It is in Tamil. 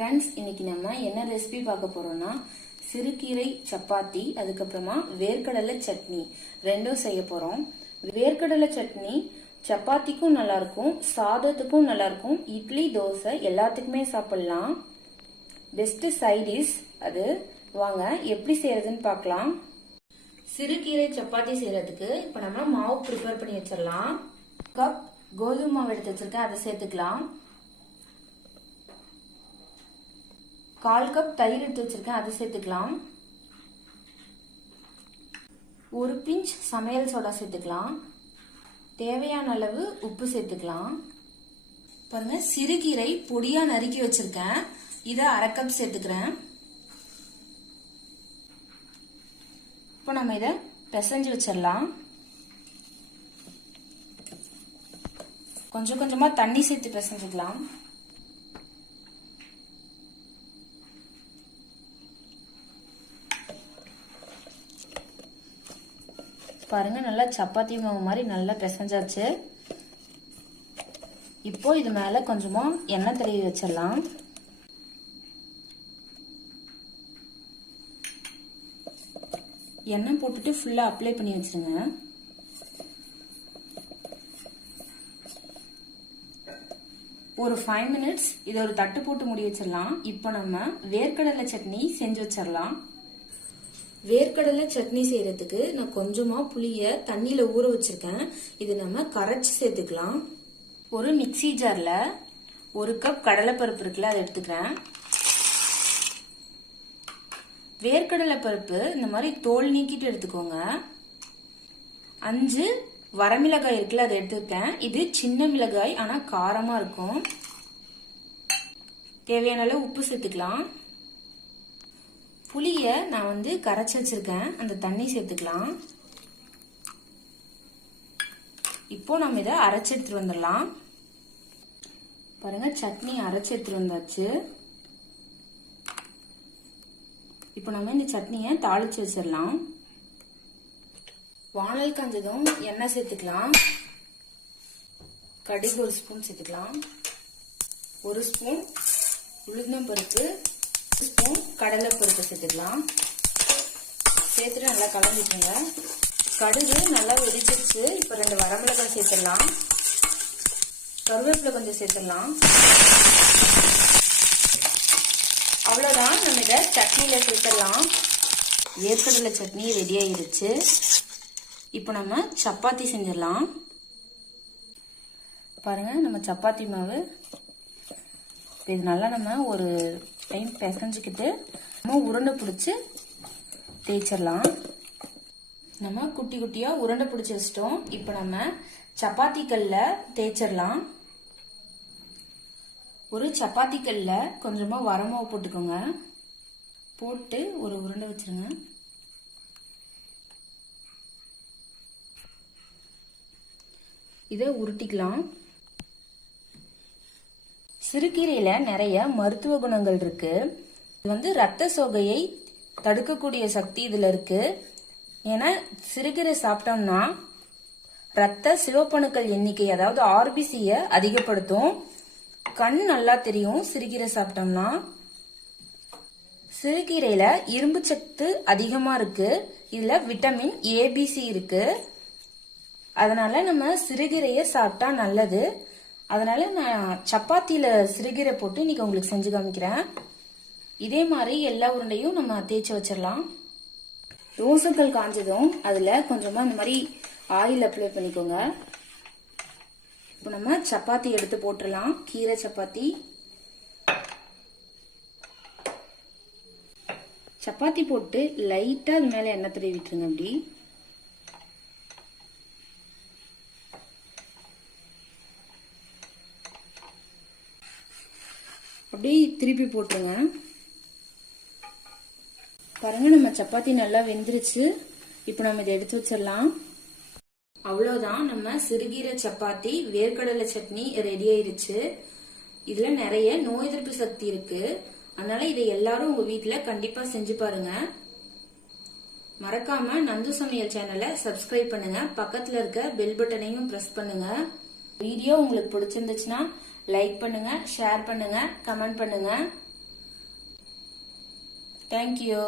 ஃப்ரெண்ட்ஸ், இன்னைக்கு நம்ம என்ன ரெசிபி பார்க்க போறோம்னா சிறுகீரை சப்பாத்தி, அதுக்கப்புறமா வேர்க்கடலை சட்னி ரெண்டும் செய்ய போறோம். வேர்க்கடலை சட்னி சப்பாத்திக்கும் நல்லா இருக்கும், சாதத்துக்கும் நல்லா இருக்கும், இட்லி தோசை எல்லாத்துக்குமே சாப்பிடலாம். பெஸ்ட் சைடிஷ் அது. வாங்க எப்படி செய்யறதுன்னு பார்க்கலாம். சிறுகீரை சப்பாத்தி செய்யறதுக்கு இப்ப நம்ம மாவு ப்ரிப்பேர் பண்ணி வச்சிடலாம். கப் கோதுமை மாவு எடுத்து வச்சிருக்கேன், அதை சேர்த்துக்கலாம். 1/4 கப் தயிர் எடுத்து வச்சிருக்கேன், அதை சேர்த்துக்கலாம். 1 பிஞ்ச் சமையல் சோடா சேர்த்துக்கலாம். தேவையான அளவு உப்பு சேர்த்துக்கலாம். பாருங்க, சிறுகீரை பொடியா நறுக்கி வச்சிருக்கேன், இதை 1/2 கப் சேர்த்துக்கிறேன். இப்போ நம்ம இதை பிசைஞ்சு வச்சிடலாம். கொஞ்சம் கொஞ்சமா தண்ணி சேர்த்து பிசைஞ்சுக்கலாம். பாருங்க, நல்லா சப்பாத்தி மாவு மாதிரி நல்லா பிசைஞ்சாச்சு. இப்போ இது மேல கொஞ்சமா எண்ணெய் தடவி வச்சிடலாம். எண்ணெய் போட்டுட்டு ஃபுல்லா அப்ளை பண்ணி வச்சிருங்க. ஒரு 5 மினிட்ஸ் இதை ஒரு தட்டு போட்டு மூடி வச்சிடலாம். இப்போ நம்ம வேர்க்கடலை சட்னி செஞ்சு வச்சிடலாம். வேர்க்கடலை சட்னி செய்யறதுக்கு நான் கொஞ்சமா புளிய தண்ணியில ஊற வச்சிருக்கேன். இது நம்ம கரைச்சு சேர்த்துக்கலாம். ஒரு மிக்சி ஜார்ல 1 கப் கடலைப்பருப்பு இருக்குல்ல, அதை எடுத்துக்கிறேன். வேர்க்கடலை பருப்பு இந்த மாதிரி தோல் நீக்கிட்டு எடுத்துக்கோங்க. 5 வரமிளகாய் இருக்குல்ல, அதை எடுத்துருக்கேன். இது சின்ன மிளகாய், ஆனா காரமா இருக்கும். தேவையான அளவு உப்பு சேர்த்துக்கலாம். புளிய நான் கரைச்சி வச்சிருக்கேன், அந்த தண்ணி சேர்த்துக்கலாம். இப்போ நம்ம இதை அரைச்சு எடுத்துட்டு வந்துடலாம். பாருங்க, சட்னி அரைச்சு எடுத்துட்டு வந்தாச்சு. இப்போ நம்ம இந்த சட்னியை தாளிச்சு வச்சிடலாம். வானல் காஞ்சதும் எண்ணெய் சேர்த்துக்கலாம். கடுகு 1 ஸ்பூன் சேர்த்துக்கலாம். 1 ஸ்பூன் உளுந்தம் பருப்பு, 1 ஸ்பூன் கடலை பருப்பு சேர்த்துக்கலாம். சேர்த்துட்டு நல்லா கலந்துட்டுங்க. கடுகு நல்லா வெடிச்சிருச்சு. இப்போ 2 வரமிளகாய் சேர்த்துடலாம். கருவேப்பிலை கொஞ்சம் சேர்த்துடலாம். அவ்வளவுதான், நம்ம இதை சட்னியில சேர்த்துடலாம். வேர்க்கடலை சட்னி ரெடி ஆயிடுச்சு. இப்போ நம்ம சப்பாத்தி செஞ்சிடலாம். பாருங்க, நம்ம சப்பாத்தி மாவு இது நல்லா நம்ம ஒரு டைம் பிசைஞ்சுக்கிட்டு நம்ம உருண்டை பிடிச்சி தேய்ச்சிடலாம். நம்ம குட்டி குட்டியா உருண்டை பிடிச்சி வச்சிட்டோம். இப்போ நம்ம சப்பாத்தி கல்ல தேய்ச்சிடலாம். ஒரு சப்பாத்தி கல்ல கொஞ்சமா வரமாவு போட்டுக்கோங்க. போட்டு ஒரு உருண்டை வச்சிருங்க. இதை உருட்டிக்கலாம். சிறுகீரையில நிறைய மருத்துவ குணங்கள் இருக்கு. இது ரத்த சோகையை தடுக்கக்கூடிய சக்தி இதுல இருக்கு. ஏன்னா சிறுகீரை சாப்பிட்டோம்னா ரத்த சிவப்பணுக்கள் எண்ணிக்கை, அதாவது ஆர்பிசிய அதிகப்படுத்தும். கண் நல்லா தெரியும் சிறுகீரை சாப்பிட்டோம்னா. சிறுகீரையில இரும்பு சத்து அதிகமா இருக்கு. இதுல விட்டமின் ஏபிசி இருக்கு. அதனால நம்ம சிறுகீரையை சாப்பிட்டா நல்லது. அதனால நான் சப்பாத்தியில சிறுகீரை போட்டு இன்னைக்கு உங்களுக்கு செஞ்சு காமிக்கிறேன். இதே மாதிரி எல்லா உருண்டையும் நம்ம தேய்ச்சி வச்சிடலாம். தோசைகள் காஞ்சதும் அதுல கொஞ்சமா இந்த மாதிரி ஆயில் அப்ளை பண்ணிக்கோங்க. இப்போ நம்ம சப்பாத்தி எடுத்து போட்டுடலாம். கீரை சப்பாத்தி. சப்பாத்தி போட்டு லைட்டா அது மேல எண்ணெய் தடவி விட்டுருங்க. அப்படி அப்படியே திருப்பி போட்டுருங்க. பாருங்க, நம்ம சப்பாத்தி நல்லா வெந்துருச்சு. இப்போ நம்ம இதை எடுத்து வச்சிடலாம். அவ்வளவுதான், நம்ம சிறுகீரை சப்பாத்தி வேர்க்கடலை சட்னி ரெடி ஆயிருச்சு. இதுல நிறைய நோய் எதிர்ப்பு சக்தி இருக்கு. அதனால இதை எல்லாரும் உங்க வீட்டுல கண்டிப்பா செஞ்சு பாருங்க. மறக்காம நந்து சமையல் சேனலை சப்ஸ்கிரைப் பண்ணுங்க. பக்கத்துல இருக்க பெல் பட்டனையும் பிரஸ் பண்ணுங்க. வீடியோ உங்களுக்கு பிடிச்சிருந்துச்சுன்னா லைக் பண்ணுங்க, ஷேர் பண்ணுங்க, கமெண்ட் பண்ணுங்க. தேங்க்யூ.